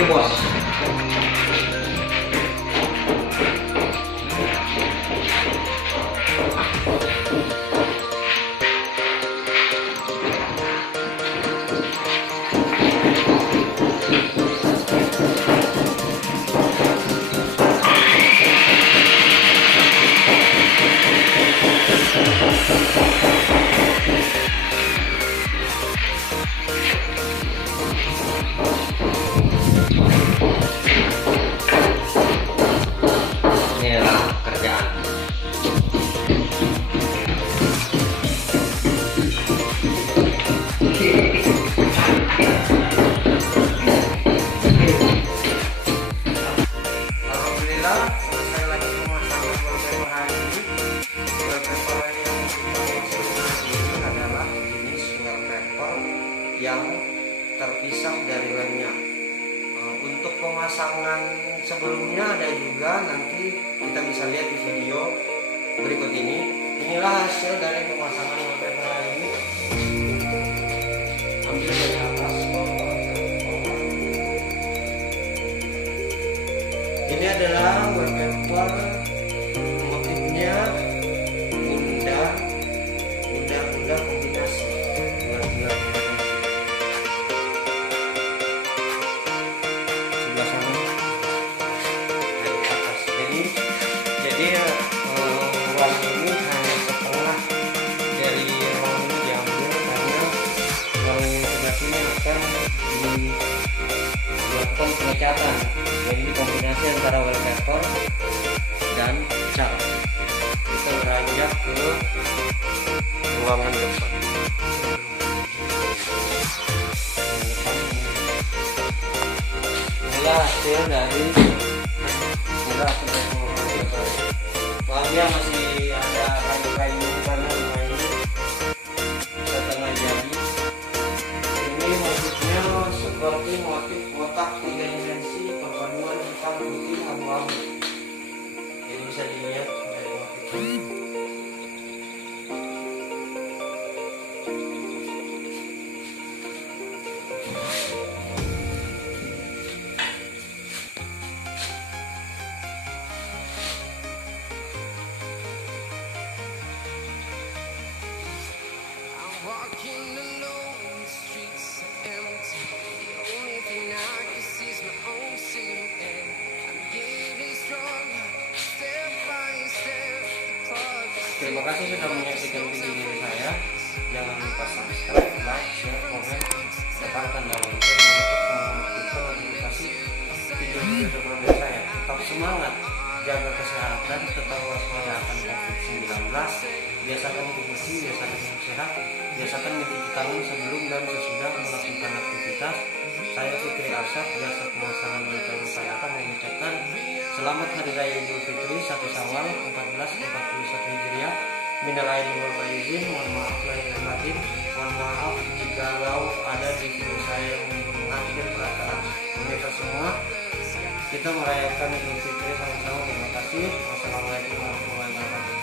Oke bos. Inilah kerjaan. Alhamdulillah selesai lagi pemasangan wallpaper hari ini. Wallpaper yang kita maksudkan ini adalah jenis wallpaper yang terpisah dari lemnya. Untuk pemasangan sebelumnya ada juga, nanti kita bisa lihat di video berikut ini. Inilah hasil dari pemasangan wallpaper hari ini. Ambil dari atas bawah. Ini adalah wallpaper, motifnya bunda kombinasi. Sebelah sana dari atas. Jadi ruang ini hanya setengah dari ruang ini diambil, karena ruang yang sebelah sini akan dilakukan pengecatan. Jadi dikombinasi antara wallpaper dan cat. Kita beranjak ke ruangan depan. Inilah hasil dari bahagia masih ada kayu-kayu karena rumah ini setengah jadi. Ini motifnya seperti motif kotak 3 dimensi perpaduan hitam putih abu-abu. Jadi bisa dilihat dari motifnya. Walking alone, the streets are empty. The only thing I can see is my own silhouette. I'm getting stronger, step by step. Terima kasih sudah menyaksikan video dari saya. Jangan lupa subscribe, like, share, komen, tekan tanda lonceng untuk mengaktifkan notifikasi video-video terbaru saya. Tetap semangat, jaga kesehatan, tetap waspada akan COVID-19. Biasakan hidup bersih, biasakan hidup sehat, biasakan mencuci tangan sebelum dan sesudah melakukan aktivitas. Saya Fikrie Arsyad, Jasa Pemasangan Wallpaper akan mengucapkan selamat Hari Raya Idul Fitri 1 Syawal 1441 Hijriah. Minal aidin wal faizin, mohon maaf lahir dan batin. Mohon maaf jika ada di video saya yang mengakhir perasaan pemirsa semua. Kita merayakan Idul Fitri sama-sama. Terima kasih. Wassalamualaikum warahmatullahi wabarakatuh.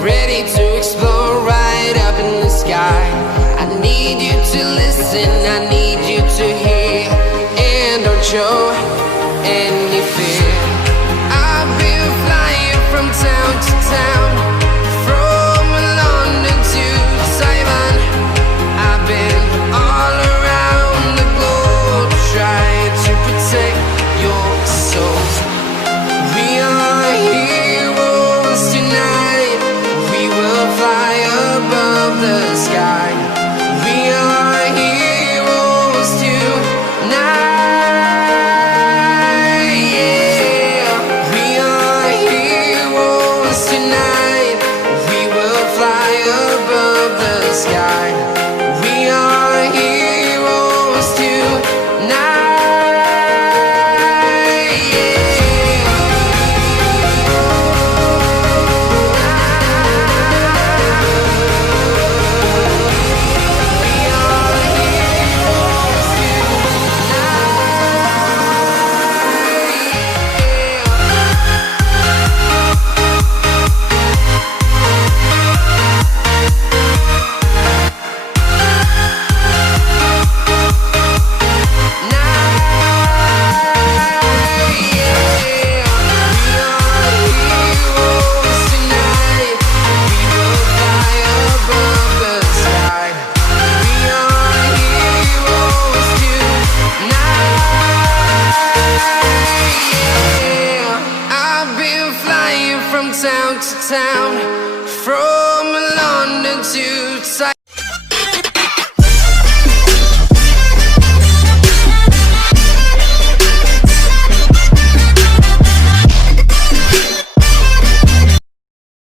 Ready to explore right up in the sky. I need you to listen, I need you to hear. town, from London to